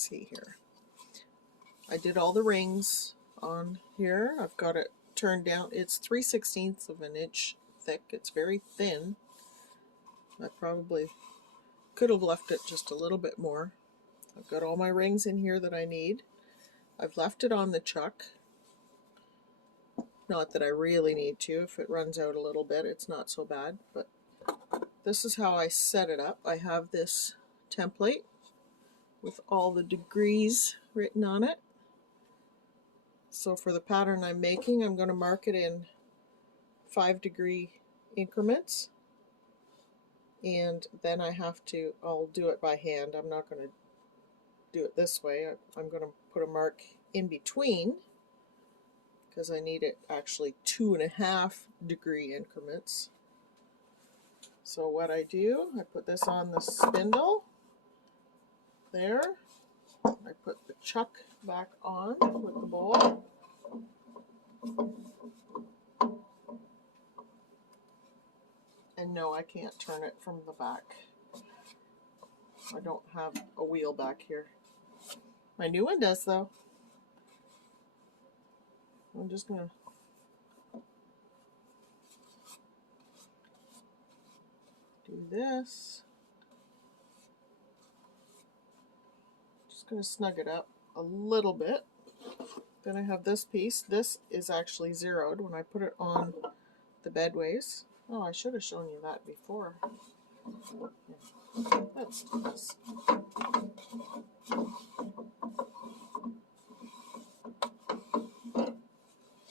let's see here. I did all the rings on here. I've got it turned down. It's 3/16 of an inch thick. It's very thin. I probably could have left it just a little bit more. I've got all my rings in here that I need. I've left it on the chuck. Not that I really need to. If it runs out a little bit, it's not so bad. But this is how I set it up. I have this template with all the degrees written on it. So for the pattern I'm making, I'm going to mark it in 5-degree increments. And then I'll do it by hand. I'm not going to do it this way. I'm going to put a mark in between because I need it actually 2.5-degree increments. So what I do, I put this on the spindle there. I put the chuck back on with the bowl. And no, I can't turn it from the back. I don't have a wheel back here. My new one does though. I'm just going to do this. Just going to snug it up a little bit. Then I have this piece. This is actually zeroed when I put it on the bedways. Oh, I should have shown you that before. Yeah. Let's do this.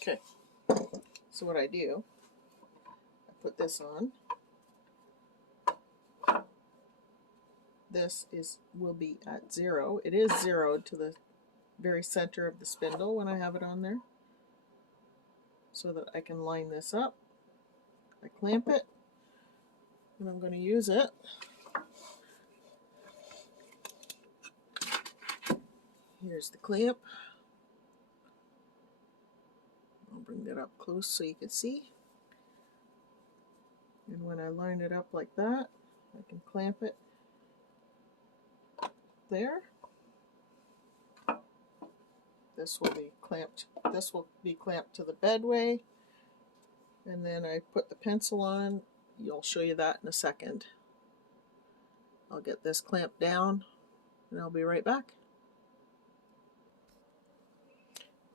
Okay, so what I do, I put this on. This will be at 0. It is zeroed to the very center of the spindle when I have it on there, so that I can line this up. I clamp it, and I'm going to use it. Here's the clamp. I'll bring that up close so you can see. And when I line it up like that, I can clamp it there. This will be clamped. This will be clamped to the bedway. And then I put the pencil on. I'll show you that in a second. I'll get this clamped down and I'll be right back.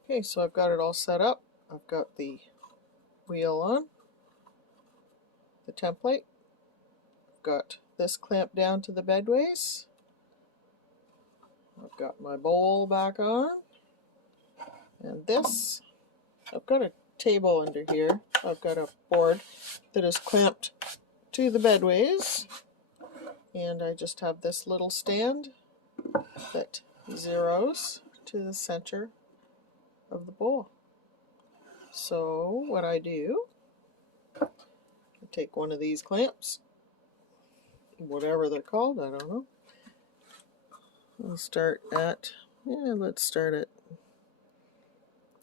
Okay, so I've got it all set up. I've got the wheel on, the template. I've got this clamped down to the bedways. I've got my bowl back on. And this, I've got a table under here. I've got a board that is clamped to the bedways. And I just have this little stand that zeroes to the center of the bowl. So what I do, I take one of these clamps, whatever they're called, I don't know. I'll start at, let's start at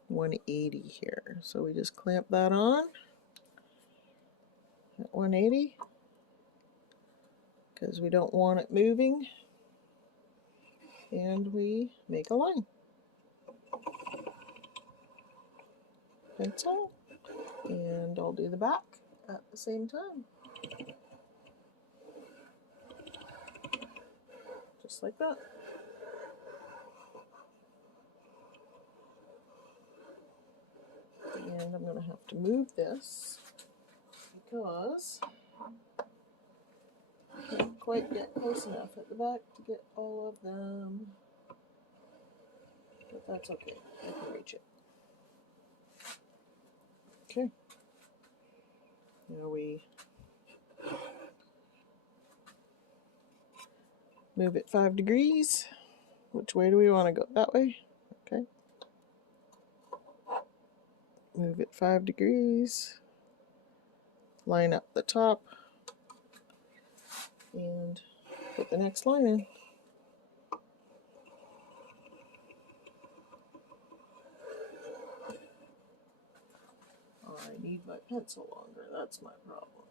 180 here. So we just clamp that on at 180 because we don't want it moving, and we make a line. Pencil, and I'll do the back at the same time. Just like that. And I'm going to have to move this because I can't quite get close enough at the back to get all of them. But that's okay, I can reach it. Okay. Now we move it 5 degrees. Which way do we want to go? That way? Okay. Move it 5 degrees. Line up the top. And put the next line in. I need my pencil longer, that's my problem.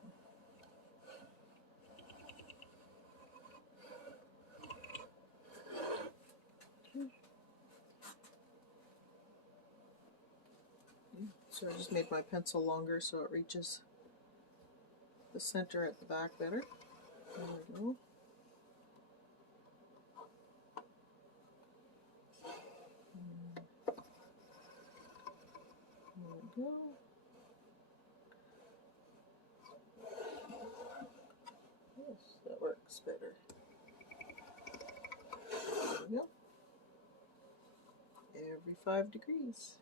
So I just made my pencil longer so it reaches the center at the back better. There we go. There we go. Yes, that works better. There we go. Every 5 degrees.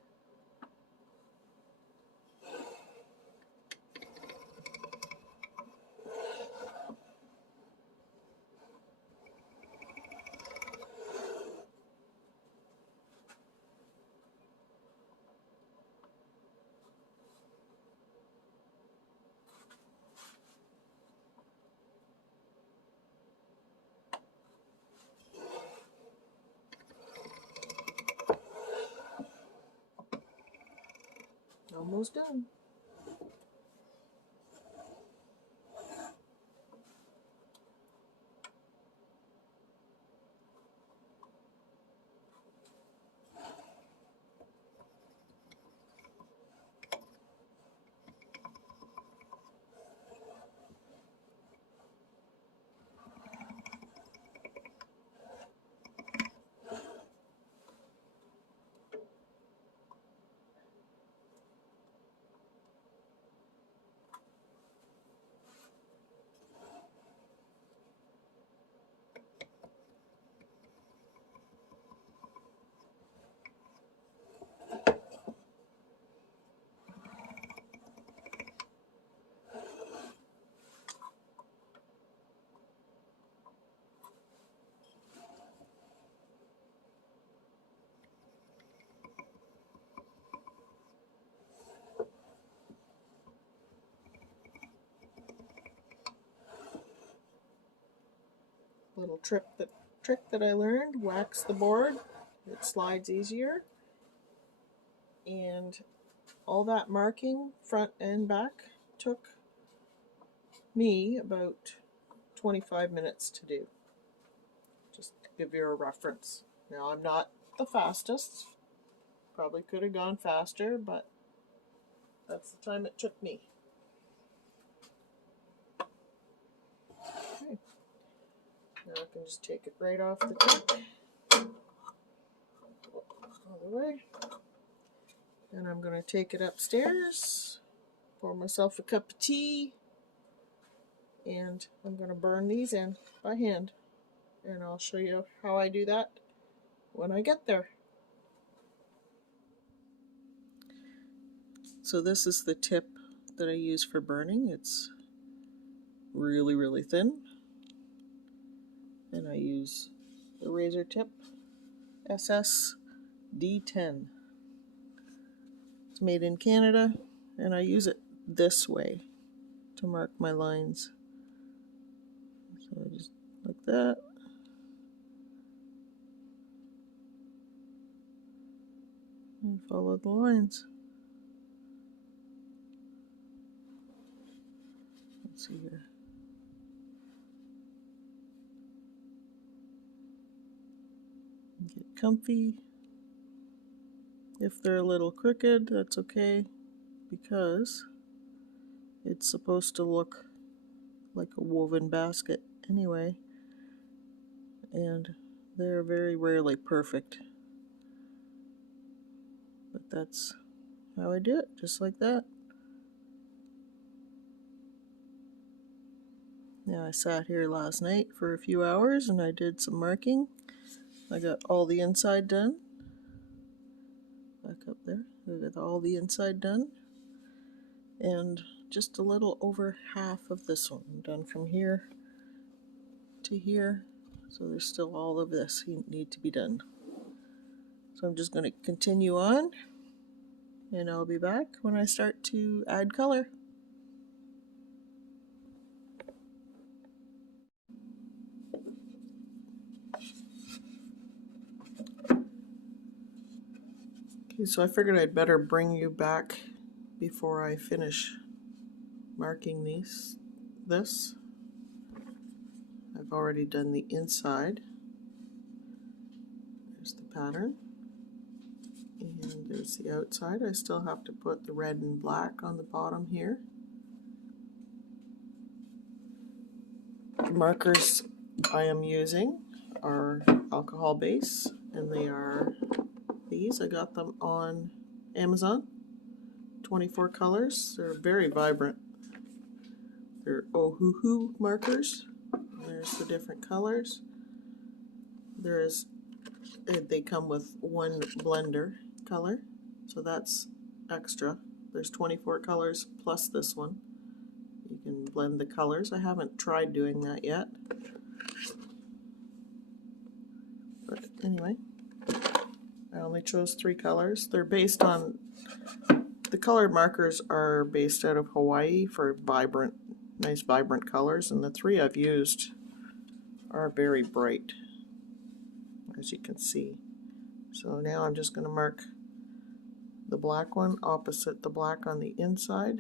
Almost done. Little trick that I learned: wax the board. It slides easier. And all that marking, front and back, took me about 25 minutes to do. Just to give you a reference. Now, I'm not the fastest. Probably could have gone faster, but that's the time it took me. Okay. Now I can just take it right off the top. All the way. And I'm going to take it upstairs, pour myself a cup of tea, and I'm going to burn these in by hand. And I'll show you how I do that when I get there. So this is the tip that I use for burning. It's really, really thin. And I use the razor tip SS D10. It's made in Canada, and I use it this way to mark my lines. So I just like that. And follow the lines. Let's see here. Get comfy. If they're a little crooked, that's okay, because it's supposed to look like a woven basket anyway, and they're very rarely perfect. But that's how I do it, just like that. Now, I sat here last night for a few hours and I did some marking. I got all the inside done. Back up there. I got all the inside done. And just a little over half of this one. I'm done from here to here. So there's still all of this need to be done. So I'm just going to continue on, and I'll be back when I start to add color. Okay, so I figured I'd better bring you back before I finish marking this. I've already done the inside. There's the pattern. And There's the outside. I still have to put the red and black on the bottom here. The markers I am using are alcohol base, and they are these. I got them on Amazon. 24 colors. They're very vibrant. They're Ohuhu markers. There's the different colors. They come with one blender color, so that's extra. There's 24 colors plus this one. You can blend the colors. I haven't tried doing that yet. But anyway, I only chose 3 colors. They're based on, the colored markers are based out of Hawaii for vibrant, nice vibrant colors, and the 3 I've used are very bright, as you can see. So now I'm just going to mark the black one opposite the black on the inside.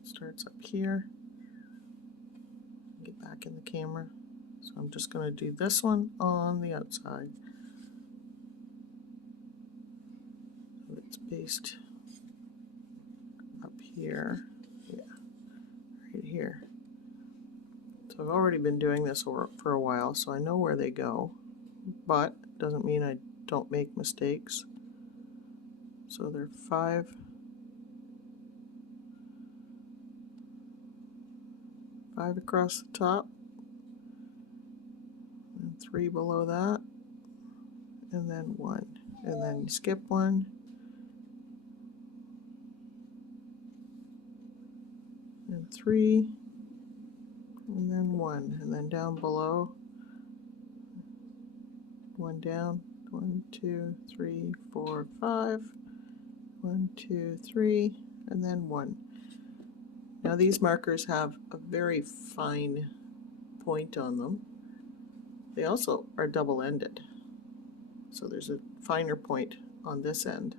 It starts up here. Get back in the camera. So I'm just going to do this one on the outside. So it's based up here. Yeah, right here. So I've already been doing this for a while, so I know where they go, but it doesn't mean I don't make mistakes. So there are 5 across the top, and 3 below that, and then 1, and then you skip 1, and 3, and then 1, and then down below, 1 down, 1, 2, 3, 4, 5, 1, 2, 3, and then 1. Now these markers have a very fine point on them. They also are double-ended, so there's a finer point on this end.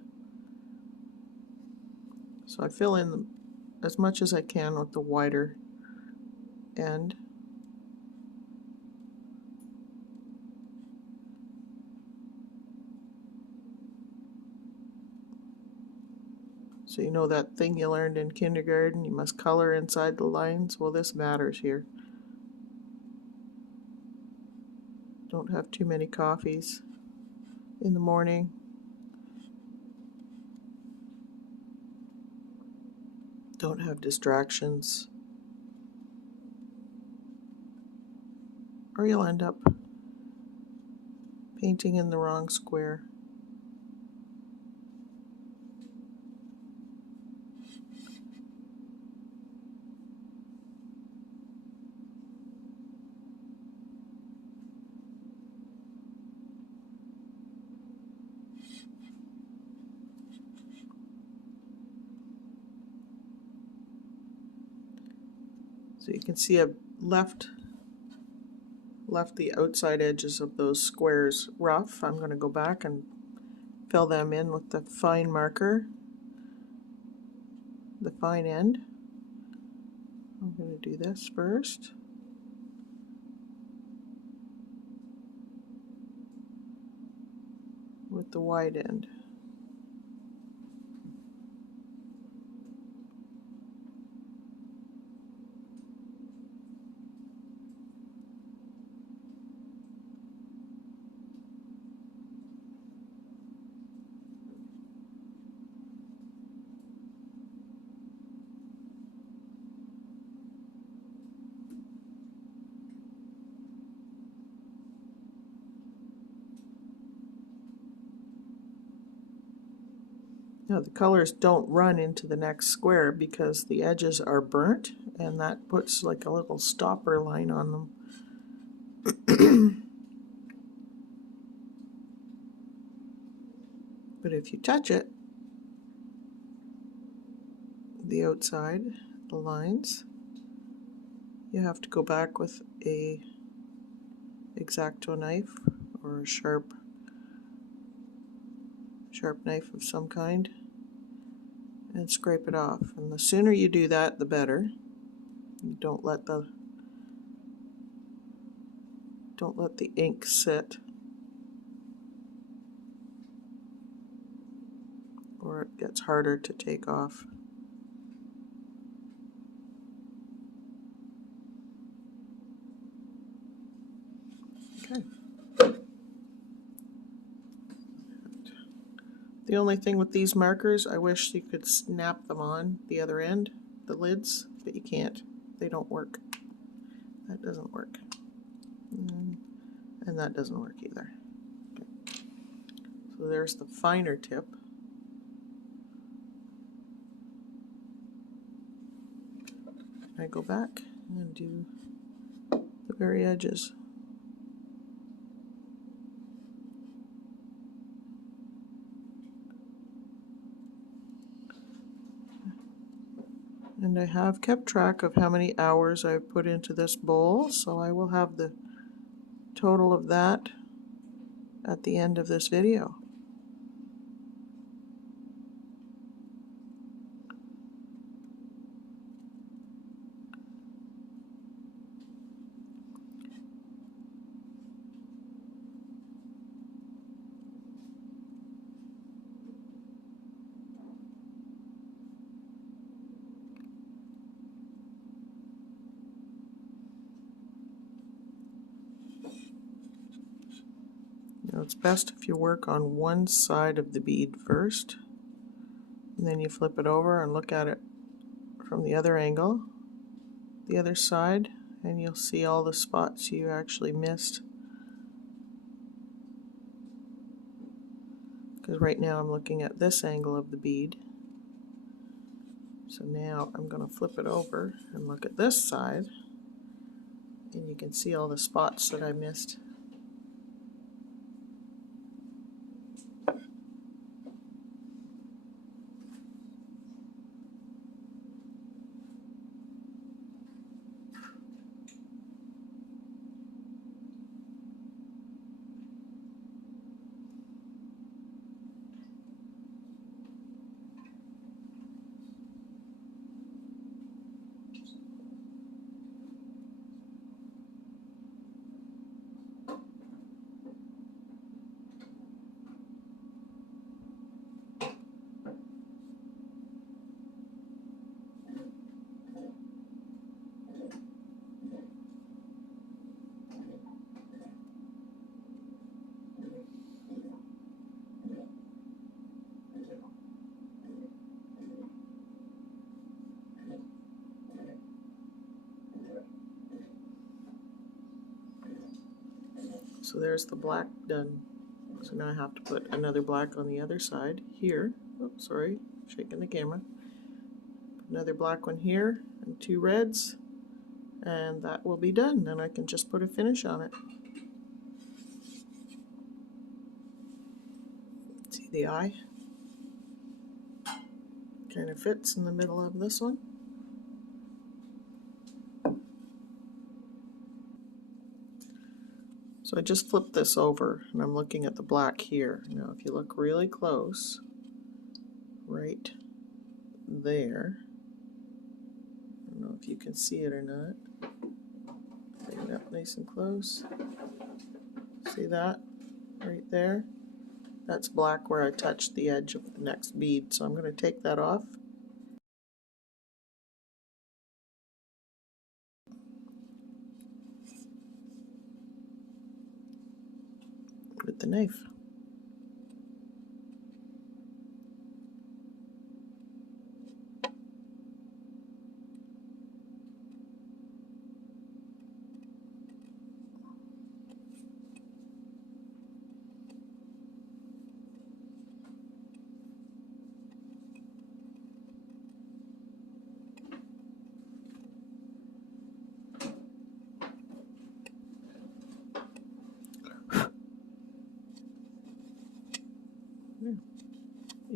So I fill in as much as I can with the wider end. So you know that thing you learned in kindergarten, you must color inside the lines? Well, this matters here. Don't have too many coffees in the morning. Don't have distractions, or you'll end up painting in the wrong square. So you can see I've left the outside edges of those squares rough. I'm going to go back and fill them in with the fine marker, the fine end. I'm going to do this first. With the wide end. Now the colors don't run into the next square because the edges are burnt, and that puts like a little stopper line on them. But if you touch it, the outside, the lines, you have to go back with a X-Acto knife or a sharp knife of some kind and scrape it off. And the sooner you do that, the better. You don't let the ink sit or it gets harder to take off. Okay. The only thing with these markers, I wish you could snap them on the other end, the lids, but you can't. They don't work. That doesn't work. And that doesn't work either. Okay. So there's the finer tip. I go back and do the very edges. And I have kept track of how many hours I've put into this bowl, so I will have the total of that at the end of this video. Now it's best if you work on one side of the bead first, and then you flip it over and look at it from the other angle, the other side, and you'll see all the spots you actually missed. Because right now I'm looking at this angle of the bead. So now I'm going to flip it over and look at this side, and you can see all the spots that I missed. So there's the black done. So now I have to put another black on the other side here. Oops, sorry, shaking the camera. Another black one here and two reds, and that will be done. Then I can just put a finish on it. See the eye? Kind of fits in the middle of this one. So I just flipped this over and I'm looking at the black here. Now if you look really close, right there, I don't know if you can see it or not. Bring it up nice and close. See that right there? That's black where I touched the edge of the next bead. So I'm going to take that off. With the knife.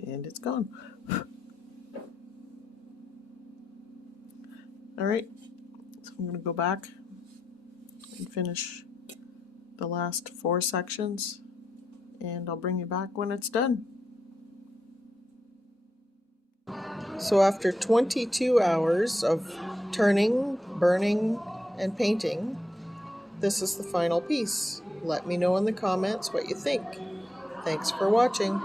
And it's gone. Alright, so I'm going to go back and finish the last 4 sections, and I'll bring you back when it's done. So after 22 hours of turning, burning, and painting, this is the final piece. Let me know in the comments what you think. Thanks for watching.